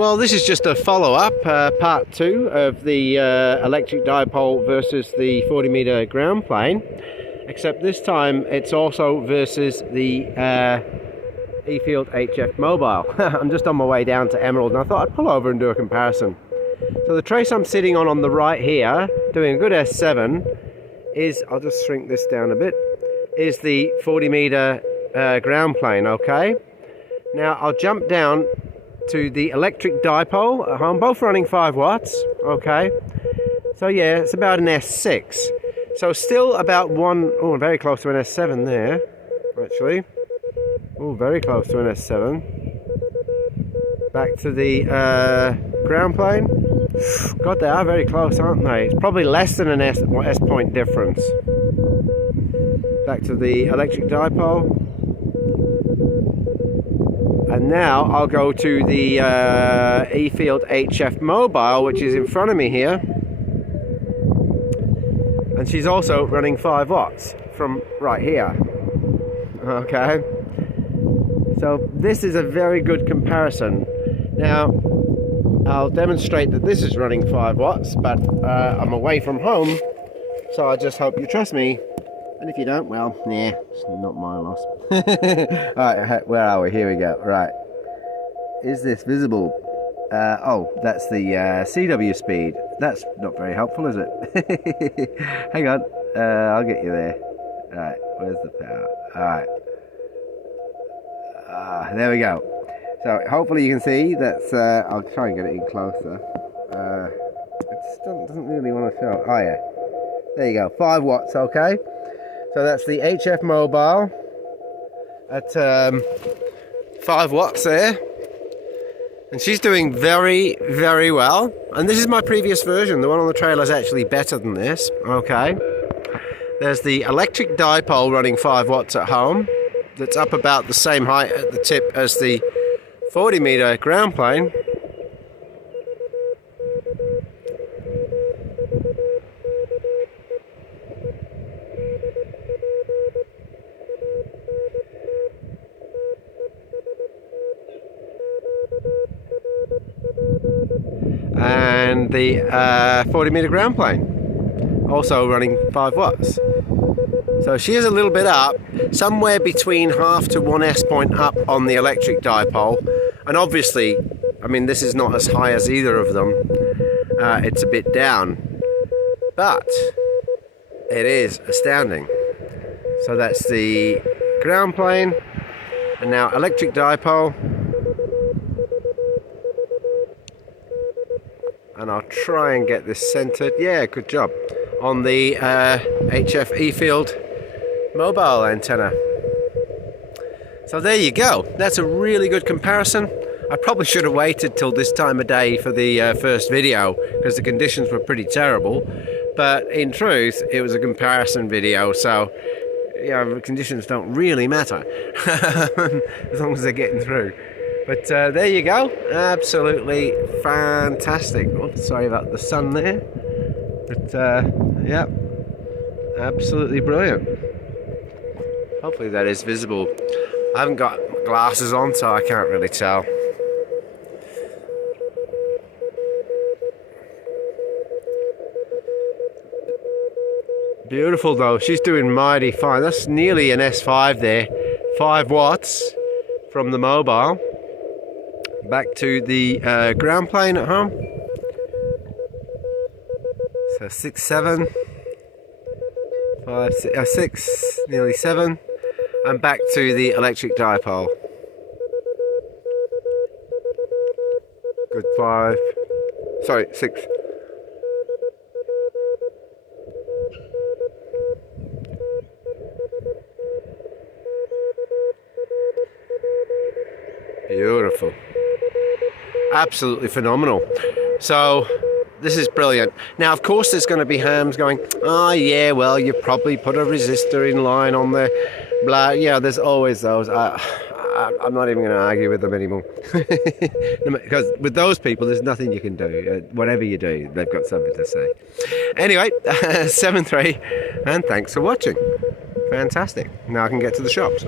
Well, this is just a follow-up, part 2 of the electric dipole versus the 40-meter ground plane, except this time it's also versus the E-Field HF Mobile. I'm just on my way down to Emerald and I thought I'd pull over and do a comparison. So the trace I'm sitting on the right here, doing a good S7, is, I'll just shrink this down a bit, is the 40-meter ground plane, okay? Now I'll jump down to the electric dipole at home, both running 5 watts, okay? So yeah, it's about an S6. So still about very close to an S7 there, actually. Oh, very close to an S7. Back to the ground plane. God, they are very close, aren't they? It's probably less than an S point difference. Back to the electric dipole. And now I'll go to the E-Field HF Mobile, which is in front of me here. And she's also running 5 watts from right here. Okay. So this is a very good comparison. Now, I'll demonstrate that this is running 5 watts, but I'm away from home, so I just hope you trust me. And if you don't, well, nah, it's not my loss. Alright, where are we? Here we go. Right. Is this visible? Oh, that's the CW speed. That's not very helpful, is it? Hang on. I'll get you there. Alright, where's the power? Alright. There we go. So, hopefully you can see that's... I'll try and get it in closer. It still doesn't really want to show. Oh, yeah. There you go. 5 watts, okay? So that's the HF Mobile at 5 watts there. And she's doing very, very well. And this is my previous version. The one on the trailer is actually better than this. Okay. There's the electric dipole running 5 watts at home. That's up about the same height at the tip as the 40-meter ground plane. And the 40-meter ground plane, also running 5 watts. So she is a little bit up, somewhere between half to 1 S point up on the electric dipole. And obviously, I mean, this is not as high as either of them. It's a bit down, but it is astounding. So that's the ground plane, and now electric dipole. And I'll try and get this centered. Yeah, good job. On the HF E-Field mobile antenna. So there you go. That's a really good comparison. I probably should have waited till this time of day for the first video because the conditions were pretty terrible. But in truth, it was a comparison video, so yeah, the conditions don't really matter as long as they're getting through. But there you go, absolutely fantastic. Oh, sorry about the sun there, but yeah, absolutely brilliant. Hopefully that is visible. I haven't got glasses on, so I can't really tell. Beautiful though, she's doing mighty fine. That's nearly an S5 there, 5 watts from the mobile. Back to the ground plane at home. So 6, 7, 5, 6, nearly 7, and back to the electric dipole. Good 5, sorry, 6. Beautiful. Absolutely phenomenal. So this is brilliant. Now of course there's going to be hams going, oh yeah, well you probably put a resistor in line on the blah. Yeah, there's always those. I'm not even going to argue with them anymore because with those people there's nothing you can do. Whatever you do, they've got something to say. Anyway, 7-3, and thanks for watching. Fantastic. Now I can get to the shops.